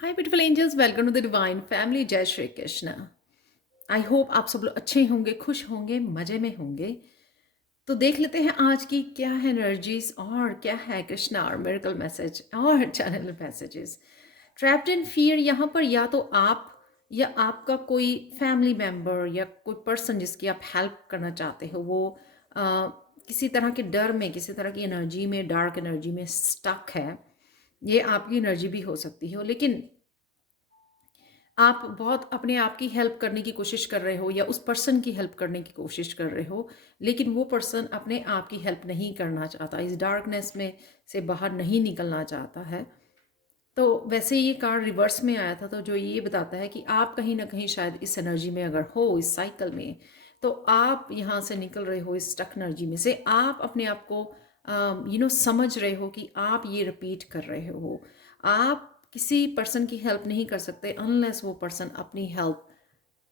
Hi beautiful angels, welcome to the divine family. जय Shri Krishna. I hope आप सब लोग अच्छे होंगे, खुश होंगे, मज़े में होंगे। तो देख लेते हैं आज की क्या है एनर्जीज और क्या है कृष्णा और मिरेकल मैसेज और channel messages. Trapped in fear, यहाँ पर या तो आप या आपका कोई फैमिली मेम्बर या कोई पर्सन जिसकी आप हेल्प करना चाहते हो वो किसी तरह के डर में, किसी तरह की एनर्जी में, डार्क एनर्जी में स्टक है। ये आपकी एनर्जी भी हो सकती है, लेकिन आप बहुत अपने आप की हेल्प करने की कोशिश कर रहे हो या उस पर्सन की हेल्प करने की कोशिश कर रहे हो, लेकिन वो पर्सन अपने आप की हेल्प नहीं करना चाहता, इस डार्कनेस में से बाहर नहीं निकलना चाहता है। तो वैसे ये कार्ड रिवर्स में आया था, तो जो ये बताता है कि आप कहीं ना कहीं शायद इस एनर्जी में अगर हो, इस साइकिल में, तो आप यहाँ से निकल रहे हो, इस स्टक एनर्जी में से आप अपने आप को समझ रहे हो कि आप ये रिपीट कर रहे हो। आप किसी पर्सन की हेल्प नहीं कर सकते अनलेस वो पर्सन अपनी हेल्प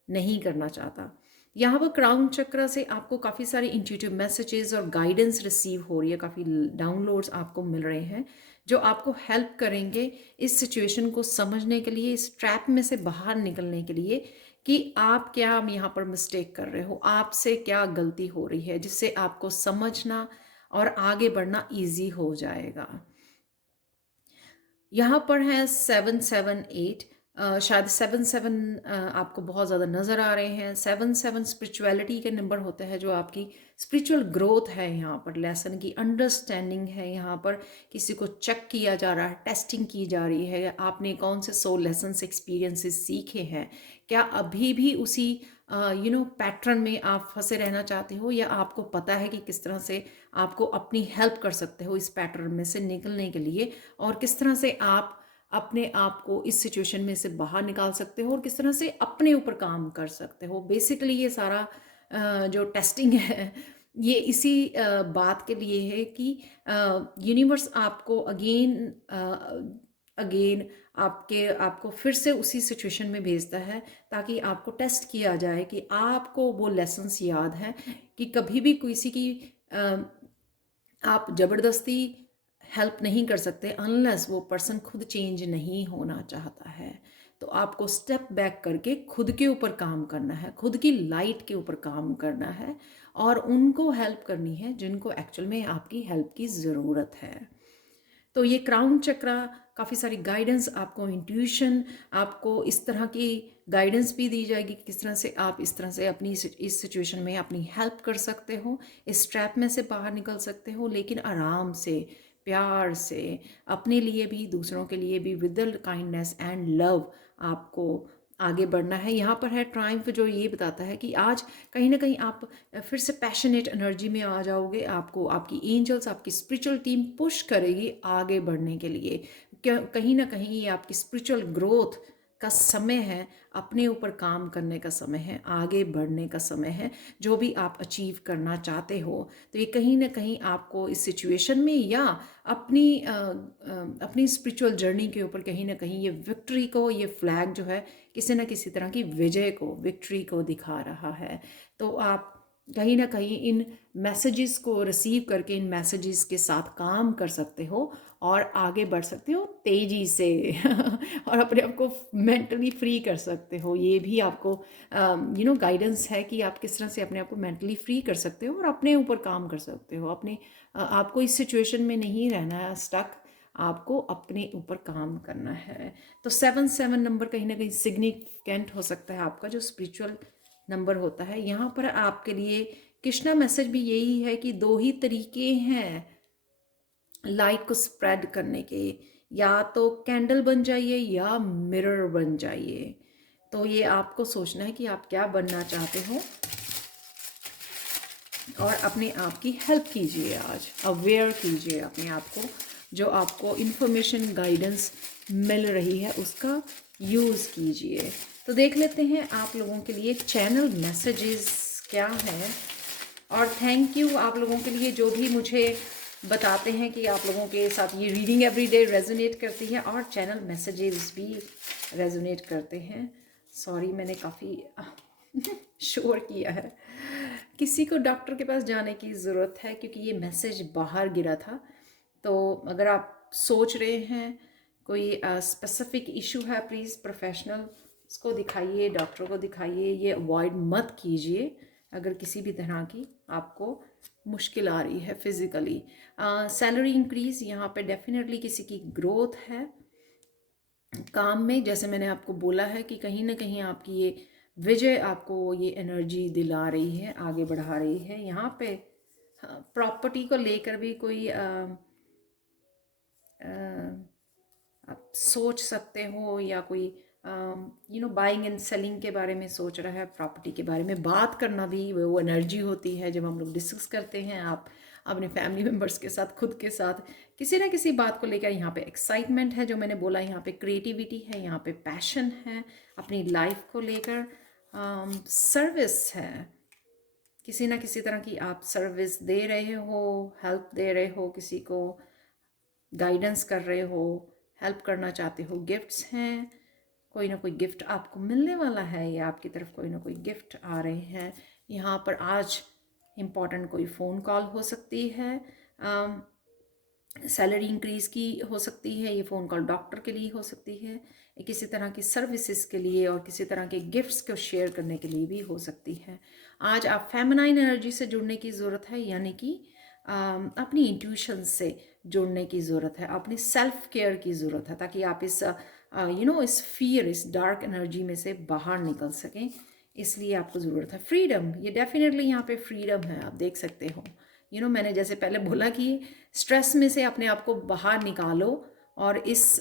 नहीं करना चाहता। यहाँ पर क्राउन चक्र से आपको काफ़ी सारे इंट्यूटिव मैसेजेस और गाइडेंस रिसीव हो रही है, काफ़ी डाउनलोड्स आपको मिल रहे हैं जो आपको हेल्प करेंगे इस सिचुएशन को समझने के लिए, इस ट्रैप में से बाहर निकलने के लिए कि आप क्या यहाँ पर मिस्टेक कर रहे हो, आपसे क्या गलती हो रही है, जिससे आपको समझना और आगे बढ़ना ईजी हो जाएगा। यहाँ पर है 778। शायद 7-7 आपको बहुत ज़्यादा नज़र आ रहे हैं। 7-7 स्पिरिचुअलिटी के नंबर होते हैं, जो आपकी स्पिरिचुअल ग्रोथ है, यहाँ पर लेसन की अंडरस्टैंडिंग है, यहाँ पर किसी को चेक किया जा रहा है, टेस्टिंग की जा रही है, आपने कौन से सोल लेसन्स एक्सपीरियंसेस सीखे हैं, क्या अभी भी उसी पैटर्न में आप फंसे रहना चाहते हो, या आपको पता है कि किस तरह से आपको अपनी हेल्प कर सकते हो इस पैटर्न में से निकलने के लिए, और किस तरह से आप अपने आप को इस सिचुएशन में से बाहर निकाल सकते हो और किस तरह से अपने ऊपर काम कर सकते हो। बेसिकली ये सारा जो टेस्टिंग है ये इसी बात के लिए है कि यूनिवर्स आपको अगेन अगेन आपको फिर से उसी सिचुएशन में भेजता है ताकि आपको टेस्ट किया जाए कि आपको वो लेसन्स याद हैं कि कभी भी किसी की आप ज़बरदस्ती हेल्प नहीं कर सकते अनलेस वो पर्सन खुद चेंज नहीं होना चाहता है। तो आपको स्टेप बैक करके खुद के ऊपर काम करना है, खुद की लाइट के ऊपर काम करना है और उनको हेल्प करनी है जिनको एक्चुअल में आपकी हेल्प की ज़रूरत है। तो ये क्राउन चक्रा काफ़ी सारी गाइडेंस, आपको इंट्यूशन, आपको इस तरह की गाइडेंस भी दी जाएगी कि किस तरह से आप इस तरह से अपनी इस सिचुएशन में अपनी हेल्प कर सकते हो, इस ट्रैप में से बाहर निकल सकते हो, लेकिन आराम से, प्यार से, अपने लिए भी दूसरों के लिए भी, with the kindness and love आपको आगे बढ़ना है। यहाँ पर है ट्रायम्फ, जो ये बताता है कि आज कहीं ना कहीं आप फिर से पैशनेट एनर्जी में आ जाओगे। आपको आपकी एंजल्स, आपकी स्पिरिचुअल टीम पुश करेगी आगे बढ़ने के लिए। कहीं ना कहीं ये आपकी स्पिरिचुअल ग्रोथ का समय है, अपने ऊपर काम करने का समय है, आगे बढ़ने का समय है, जो भी आप अचीव करना चाहते हो। तो ये कहीं ना कहीं आपको इस सिचुएशन में या अपनी स्पिरिचुअल जर्नी के ऊपर कहीं ना कहीं ये विक्ट्री को, ये फ्लैग जो है किसी न किसी तरह की विजय को, विक्ट्री को दिखा रहा है। तो आप कहीं ना कहीं इन मैसेजेस को रिसीव करके इन मैसेजेस के साथ काम कर सकते हो और आगे बढ़ सकते हो तेज़ी से और अपने आप को मेंटली फ्री कर सकते हो। ये भी आपको गाइडेंस है कि आप किस तरह से अपने आप को मेंटली फ्री कर सकते हो और अपने ऊपर काम कर सकते हो। आपको इस सिचुएशन में नहीं रहना है स्टक, आपको अपने ऊपर काम करना है। तो 7-7 नंबर कहीं ना कहीं सिग्निफिकेंट हो सकता है आपका, जो स्पिरिचुअल नंबर होता है। यहाँ पर आपके लिए कृष्णा मैसेज भी यही है कि दो ही तरीके हैं लाइट को स्प्रेड करने के, या तो कैंडल बन जाइए या मिरर बन जाइए। तो ये आपको सोचना है कि आप क्या बनना चाहते हो और अपने आप की हेल्प कीजिए। आज अवेयर कीजिए अपने आप को, जो आपको इन्फॉर्मेशन गाइडेंस मिल रही है उसका यूज़ कीजिए। तो देख लेते हैं आप लोगों के लिए चैनल मैसेजेस क्या हैं। और थैंक यू आप लोगों के लिए जो भी मुझे बताते हैं कि आप लोगों के साथ ये रीडिंग एवरीडे रेजोनेट करती है और चैनल मैसेजेस भी रेजोनेट करते हैं। सॉरी मैंने काफ़ी शोर किया है। किसी को डॉक्टर के पास जाने की ज़रूरत है क्योंकि ये मैसेज बाहर गिरा था। तो अगर आप सोच रहे हैं कोई स्पेसिफिक इशू है, प्लीज़ प्रोफेशनल को दिखाइए, डॉक्टर को दिखाइए। ये अवॉइड मत कीजिए अगर किसी भी तरह की आपको मुश्किल आ रही है फिज़िकली। सैलरी इंक्रीज़, यहाँ पे डेफिनेटली किसी की ग्रोथ है काम में। जैसे मैंने आपको बोला है कि कहीं ना कहीं आपकी ये विजय आपको ये एनर्जी दिला रही है, आगे बढ़ा रही है। यहाँ पे प्रॉपर्टी को लेकर भी कोई आप सोच सकते हो, या कोई बाइंग एंड सेलिंग के बारे में सोच रहा है, प्रॉपर्टी के बारे में बात करना भी वो एनर्जी होती है जब हम लोग डिस्कस करते हैं। आप अपने फैमिली मेम्बर्स के साथ, खुद के साथ किसी ना किसी बात को लेकर, यहाँ पे एक्साइटमेंट है जो मैंने बोला, यहाँ पे क्रिएटिविटी है, यहाँ पे पैशन है अपनी लाइफ को लेकर, सर्विस है, किसी ना किसी तरह की आप सर्विस दे रहे हो, हेल्प दे रहे हो, किसी को गाइडेंस कर रहे हो, हेल्प करना चाहते हो। गिफ्ट्स हैं, कोई ना कोई गिफ्ट आपको मिलने वाला है, या आपकी तरफ कोई ना कोई गिफ्ट आ रहे हैं। यहाँ पर आज इम्पॉर्टेंट कोई फ़ोन कॉल हो सकती है, सैलरी इंक्रीज़ की हो सकती है, ये फ़ोन कॉल डॉक्टर के लिए हो सकती है, किसी तरह की सर्विसेज के लिए और किसी तरह के गिफ्ट्स को शेयर करने के लिए भी हो सकती है। आज आप फेमिनाइन एनर्जी से जुड़ने की ज़रूरत है, यानी कि अपनी इंट्यूशन से जुड़ने की ज़रूरत है, अपनी सेल्फ केयर की ज़रूरत है, ताकि आप इस इस फियर, इस डार्क एनर्जी में से बाहर निकल सकें। इसलिए आपको ज़रूरत है फ्रीडम। ये डेफिनेटली यहाँ पे फ्रीडम है, आप देख सकते हो। मैंने जैसे पहले बोला कि स्ट्रेस में से अपने आप को बाहर निकालो, और इस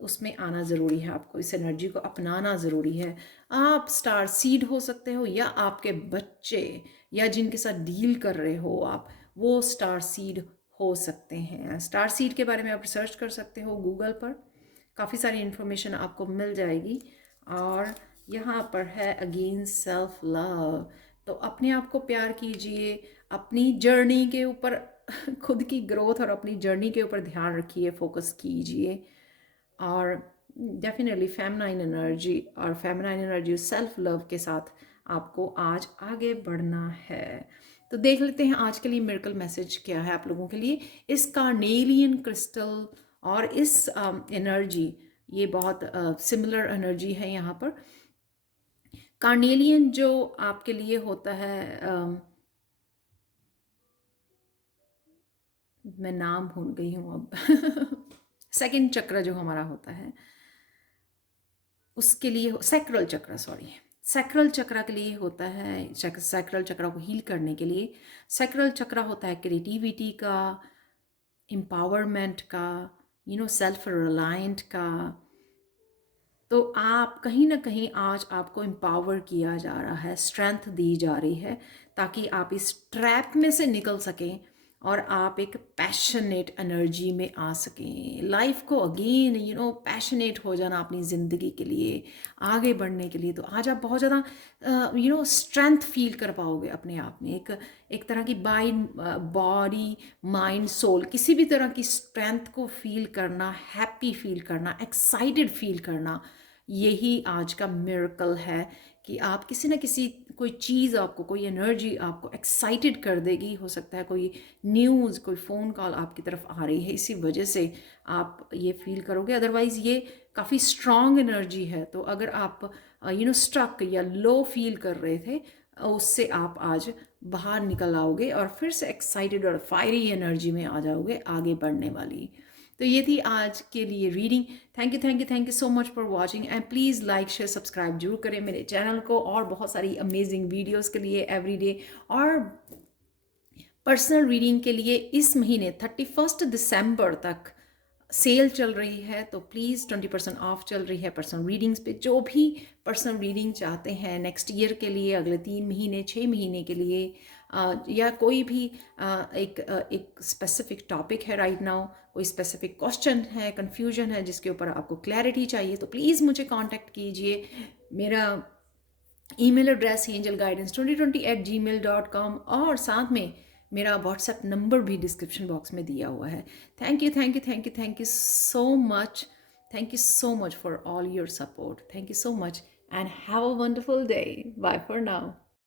उसमें आना ज़रूरी है, आपको इस एनर्जी को अपनाना ज़रूरी है। आप स्टार सीड हो सकते हो, या आपके बच्चे, या जिनके साथ डील कर रहे हो आप, वो स्टार सीड हो सकते हैं। स्टार सीड के बारे में आप रिसर्च कर सकते हो गूगल पर, काफ़ी सारी इन्फॉर्मेशन आपको मिल जाएगी। और यहाँ पर है अगेन सेल्फ लव, तो अपने आप को प्यार कीजिए, अपनी जर्नी के ऊपर खुद की ग्रोथ और अपनी जर्नी के ऊपर ध्यान रखिए, फोकस कीजिए। और definitely feminine energy self love के साथ आपको आज आगे बढ़ना है। तो देख लेते हैं आज के लिए मिरेकल मैसेज क्या है आप लोगों के लिए। इस कार्नेलियन क्रिस्टल और इस एनर्जी, ये बहुत सिमिलर एनर्जी है यहाँ पर। कार्नेलियन जो आपके लिए होता है, मैं नाम भूल गई हूँ अब सेकंड चक्र जो हमारा होता है उसके लिए, सैक्रल चक्र, सैक्रल चक्र के लिए होता है। सैक्रल चक्र को हील करने के लिए सैक्रल चक्र होता है क्रिएटिविटी का, एम्पावरमेंट का, सेल्फ रिलायंट का। तो आप कहीं ना कहीं आज आपको एम्पावर किया जा रहा है, स्ट्रेंथ दी जा रही है, ताकि आप इस ट्रैप में से निकल सकें और आप एक पैशनेट एनर्जी में आ सकें। लाइफ को अगेन पैशनेट हो जाना अपनी ज़िंदगी के लिए, आगे बढ़ने के लिए। तो आज आप बहुत ज़्यादा स्ट्रेंथ फील कर पाओगे अपने आप में, एक तरह की बॉडी माइंड सोल, किसी भी तरह की स्ट्रेंथ को फील करना, हैप्पी फील करना, एक्साइटेड फील करना, यही आज का मिरेकल है कि आप किसी ना किसी, कोई चीज़ आपको, कोई एनर्जी आपको एक्साइटेड कर देगी। हो सकता है कोई न्यूज़, कोई फ़ोन कॉल आपकी तरफ आ रही है, इसी वजह से आप ये फील करोगे। अदरवाइज़ ये काफ़ी स्ट्रॉन्ग एनर्जी है। तो अगर आप स्ट्रक या लो फील कर रहे थे, उससे आप आज बाहर निकल आओगे और फिर से एक्साइटेड और फायरी एनर्जी में आ जाओगे, आगे बढ़ने वाली। तो ये थी आज के लिए reading. Thank you so much for watching, and please like share subscribe जरूर करें मेरे चैनल को, और बहुत सारी अमेजिंग वीडियोस के लिए एवरीडे, और पर्सनल रीडिंग के लिए इस महीने 31 दिसंबर तक सेल चल रही है। तो प्लीज़ 20% ऑफ चल रही है पर्सनल रीडिंग्स पे। जो भी पर्सनल रीडिंग चाहते हैं नेक्स्ट ईयर के लिए, अगले 3 महीने, 6 महीने के लिए, या कोई भी एक स्पेसिफिक टॉपिक है राइट नाउ, कोई स्पेसिफिक क्वेश्चन है, कन्फ्यूजन है जिसके ऊपर आपको क्लैरिटी चाहिए, तो प्लीज़ मुझे कांटेक्ट कीजिए। मेरा ईमेल एड्रेस angelguidance2020@gmail.com, और साथ में मेरा व्हाट्सएप नंबर भी डिस्क्रिप्शन बॉक्स में दिया हुआ है। Thank you so much, thank you so much for all your support. Thank you so much and have a wonderful day. Bye for now.